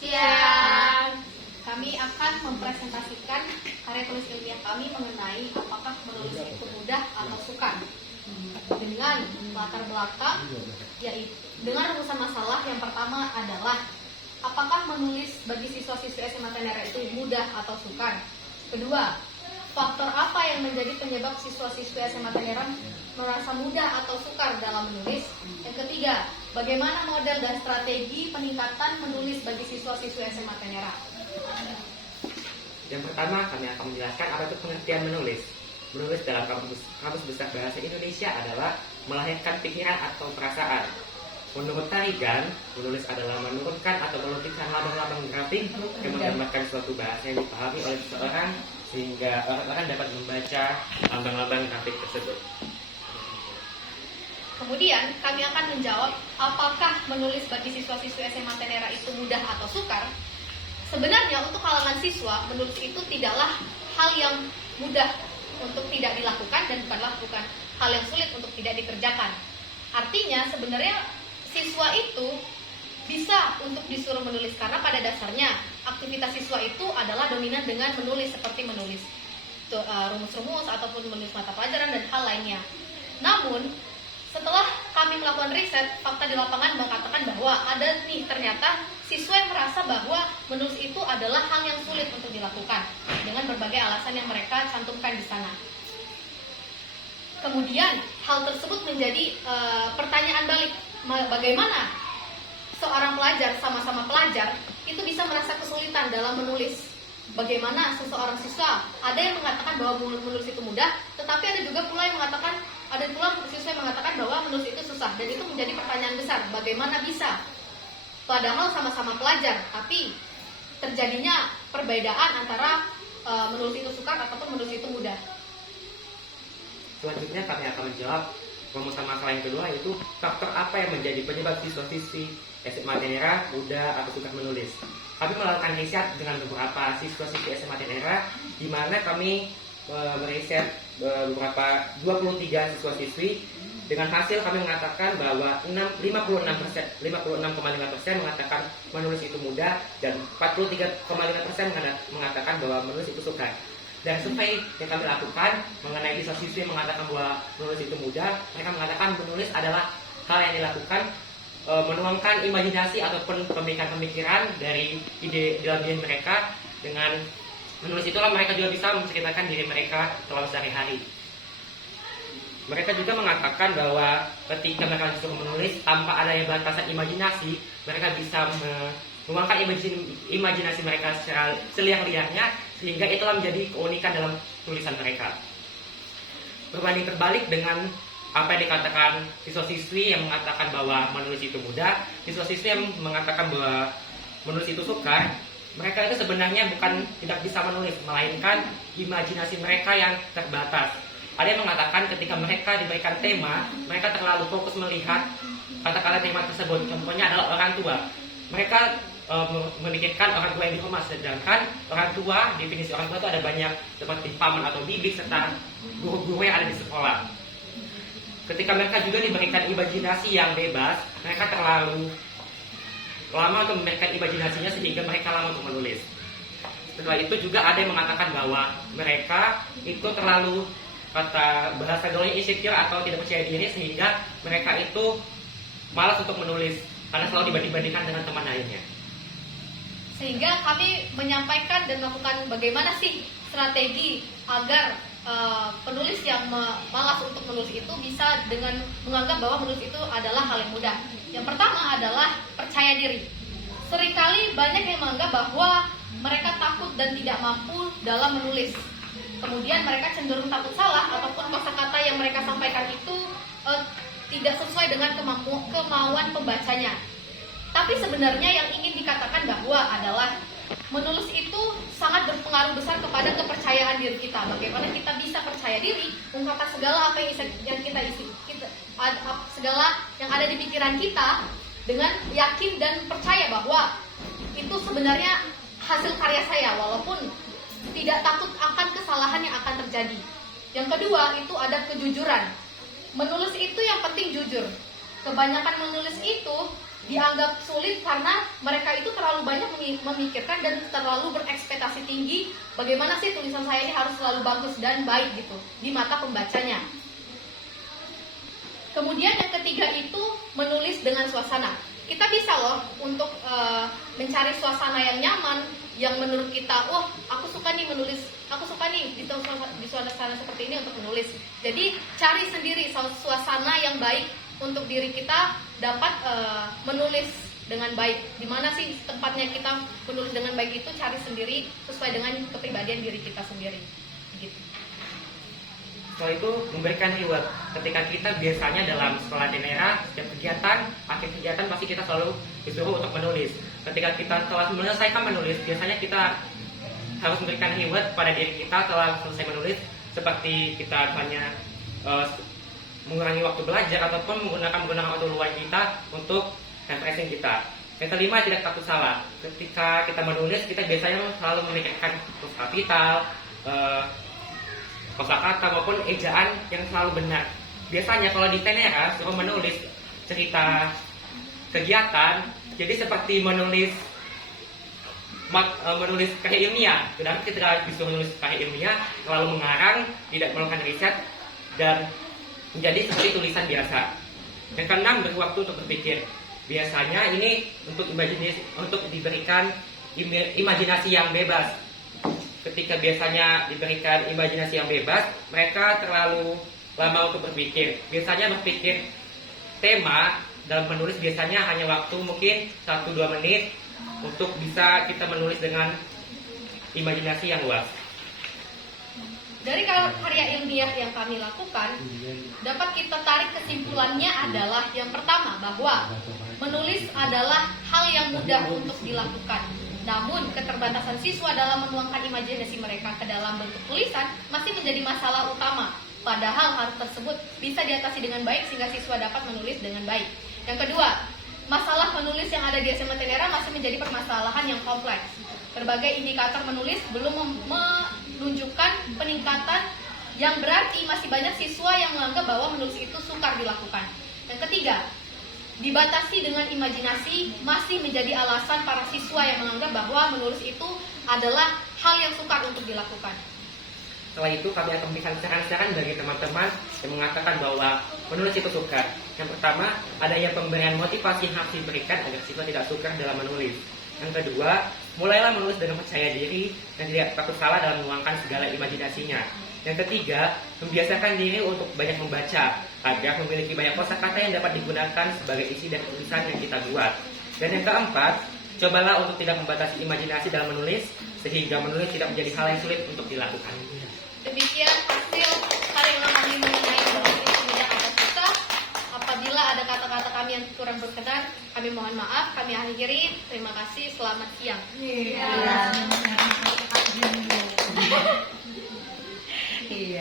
Siap. Kami akan mempresentasikan karya tulis ilmiah kami mengenai apakah menulis itu mudah atau sukar, dengan latar belakang yaitu dengan rumusan masalah. Yang pertama adalah apakah menulis bagi siswa-siswi SMA Tenera itu mudah atau sukar. Kedua, faktor apa yang menjadi penyebab siswa-siswi SMA Tenera merasa mudah atau sukar dalam menulis. Yang ketiga, bagaimana model dan strategi peningkatan menulis bagi siswa-siswi SMA Tenera. Yang pertama, kami akan menjelaskan apa itu pengertian menulis. Menulis dalam Kamus Besar Bahasa Indonesia adalah melahirkan pikiran atau perasaan. Menurut Tarigan, menulis adalah menurunkan atau melukiskan lambang-lambang grafik yang menggambarkan suatu bahasa yang dipahami oleh seseorang sehingga orang-orang dapat membaca lambang-lambang grafik tersebut. Kemudian kami akan menjawab apakah menulis bagi siswa-siswi SMA Tenera itu mudah atau sukar. Sebenarnya untuk kalangan siswa, menulis itu tidaklah hal yang mudah untuk tidak dilakukan dan bukan hal yang sulit untuk tidak dikerjakan. Artinya sebenarnya siswa itu bisa untuk disuruh menulis karena pada dasarnya aktivitas siswa itu adalah dominan dengan menulis, seperti menulis rumus-rumus ataupun menulis mata pelajaran dan hal lainnya. Namun setelah kami melakukan riset, fakta di lapangan mengatakan bahwa ada nih ternyata siswa yang merasa bahwa menulis itu adalah hal yang sulit untuk dilakukan dengan berbagai alasan yang mereka cantumkan di sana. Kemudian hal tersebut menjadi pertanyaan balik, bagaimana seorang pelajar, sama-sama pelajar, itu bisa merasa kesulitan dalam menulis. Bagaimana seseorang siswa, ada yang mengatakan bahwa menulis itu mudah, tetapi ada juga pula yang mengatakan, ada pula siswa yang mengatakan bahwa menulis itu susah. Dan itu menjadi pertanyaan besar, bagaimana bisa? Padahal sama-sama pelajar, tapi terjadinya perbedaan antara menulis itu sukar ataupun menulis itu mudah. Selanjutnya kami akan menjawab rumusan masalah yang kedua, yaitu faktor apa yang menjadi penyebab siswa-siswi SMA Tenera mudah atau sukar menulis. Kami melakukan riset dengan beberapa siswa-siswi SMA Tenera, di mana kami meriset beberapa 23 siswa-siswi. Dengan hasil kami mengatakan bahwa 56,5% mengatakan menulis itu mudah dan 43,5% mengatakan bahwa menulis itu sukar. Dan survei yang kami lakukan mengenai siswa-siswi yang mengatakan bahwa menulis itu mudah, mereka mengatakan menulis adalah hal yang dilakukan menuangkan imajinasi ataupun pemikiran-pemikiran dari ide dalam diri mereka. Dengan menulis itulah mereka juga bisa menceritakan diri mereka selama sehari-hari. Mereka juga mengatakan bahwa ketika mereka disuruh menulis tanpa adanya batasan imajinasi, mereka bisa menuangkan imajinasi mereka secara seliar-liarnya, sehingga itulah menjadi keunikan dalam tulisan mereka. Berbanding terbalik dengan apa yang dikatakan siswa-siswi yang mengatakan bahwa menulis itu mudah, siswa-siswi yang mengatakan bahwa menulis itu sukar, mereka itu sebenarnya bukan tidak bisa menulis, melainkan imajinasi mereka yang terbatas. Ada yang mengatakan ketika mereka diberikan tema, mereka terlalu fokus melihat kata-kata tema tersebut. Contohnya adalah orang tua. Mereka memikirkan orang tua yang di rumah, sedangkan orang tua, definisi orang tua itu ada banyak, seperti paman atau bibi serta guru-guru yang ada di sekolah. Ketika mereka juga diberikan imajinasi yang bebas, mereka terlalu lama untuk memberikan imajinasinya sehingga mereka lama untuk menulis. Setelah itu juga ada yang mengatakan bahwa mereka itu terlalu, kata bahasa gaulnya, insecure atau tidak percaya diri, sehingga mereka itu malas untuk menulis karena selalu dibanding-bandingkan dengan teman lainnya. Sehingga kami menyampaikan dan melakukan bagaimana sih strategi agar penulis yang malas untuk menulis itu bisa dengan menganggap bahwa menulis itu adalah hal yang mudah. Yang pertama adalah percaya diri. Seringkali banyak yang menganggap bahwa mereka takut dan tidak mampu dalam menulis. Kemudian mereka cenderung takut salah ataupun kosakata yang mereka sampaikan itu tidak sesuai dengan kemauan pembacanya. Tapi sebenarnya yang ingin dikatakan bahwa adalah menulis itu sangat berpengaruh besar kepada kepercayaan diri kita. Bagaimana kita bisa percaya diri, mengungkapkan segala apa yang kita isi, segala yang ada di pikiran kita dengan yakin dan percaya bahwa itu sebenarnya hasil karya saya, walaupun tidak takut akan kesalahan yang akan terjadi. Yang kedua itu ada kejujuran. Menulis itu yang penting jujur. Kebanyakan menulis itu dianggap sulit karena mereka itu terlalu banyak memikirkan dan terlalu berekspektasi tinggi bagaimana sih tulisan saya ini harus selalu bagus dan baik gitu di mata pembacanya. Kemudian yang ketiga itu menulis dengan suasana. Kita bisa loh untuk mencari suasana yang nyaman, yang menurut kita, wah aku suka nih menulis, aku suka nih di suasana seperti ini untuk menulis. Jadi cari sendiri suasana yang baik untuk diri kita dapat menulis dengan baik. Di mana sih tempatnya kita menulis dengan baik itu cari sendiri sesuai dengan kepribadian diri kita sendiri. Gitu. Setelah itu memberikan reward. Ketika kita biasanya dalam sekolah Tenera, setiap kegiatan, akhir kegiatan pasti kita selalu disuruh untuk menulis. Ketika kita telah menyelesaikan menulis, biasanya kita harus memberikan reward pada diri kita telah selesai menulis, seperti kita hanya mengurangi waktu belajar ataupun menggunakan waktu luang kita untuk refreshing kita. Yang kelima, tidak takut salah. Ketika kita menulis, kita biasanya selalu memikirkan kapital, kosakata maupun ejaan yang selalu benar. Biasanya kalau di Tenera suruh menulis cerita kegiatan, jadi seperti menulis karya ilmiah. Sedangkan ketika disuruh menulis karya ilmiah, terlalu mengarang, tidak melakukan riset, dan menjadi seperti tulisan biasa. Yang keenam, beri waktu untuk berpikir. Biasanya ini untuk diberikan imajinasi yang bebas. Ketika biasanya diberikan imajinasi yang bebas, mereka terlalu lama untuk berpikir. Biasanya berpikir tema dalam menulis biasanya hanya waktu mungkin 1-2 menit untuk bisa kita menulis dengan imajinasi yang luas. Dari karya ilmiah yang kami lakukan, dapat kita tarik kesimpulannya adalah yang pertama, bahwa menulis adalah hal yang mudah untuk dilakukan. Namun, keterbatasan siswa dalam menuangkan imajinasi mereka ke dalam bentuk tulisan masih menjadi masalah utama. Padahal hal tersebut bisa diatasi dengan baik sehingga siswa dapat menulis dengan baik. Yang kedua, masalah menulis yang ada di SMA Tenera masih menjadi permasalahan yang kompleks. Berbagai indikator menulis belum menunjukkan peningkatan yang berarti masih banyak siswa yang menganggap bahwa menulis itu sukar dilakukan. Yang ketiga, dibatasi dengan imajinasi masih menjadi alasan para siswa yang menganggap bahwa menulis itu adalah hal yang sukar untuk dilakukan. Setelah itu kami akan memberikan saran-saran bagi teman-teman yang mengatakan bahwa menulis itu sukar. Yang pertama, adanya pemberian motivasi yang harus diberikan agar siswa tidak sukar dalam menulis. Yang kedua, mulailah menulis dengan percaya diri dan tidak takut salah dalam menuangkan segala imajinasinya. Yang ketiga, membiasakan diri untuk banyak membaca agar memiliki banyak kosakata yang dapat digunakan sebagai isi dari tulisan yang kita buat. Dan yang keempat, cobalah untuk tidak membatasi imajinasi dalam menulis sehingga menulis tidak menjadi hal yang sulit untuk dilakukan. Demikian hasil karya kami mengenai menulis itu mudah atau susah. Apabila ada kata-kata kami yang kurang berkenan, kami mohon maaf. Kami akhiri. Terima kasih. Selamat siang.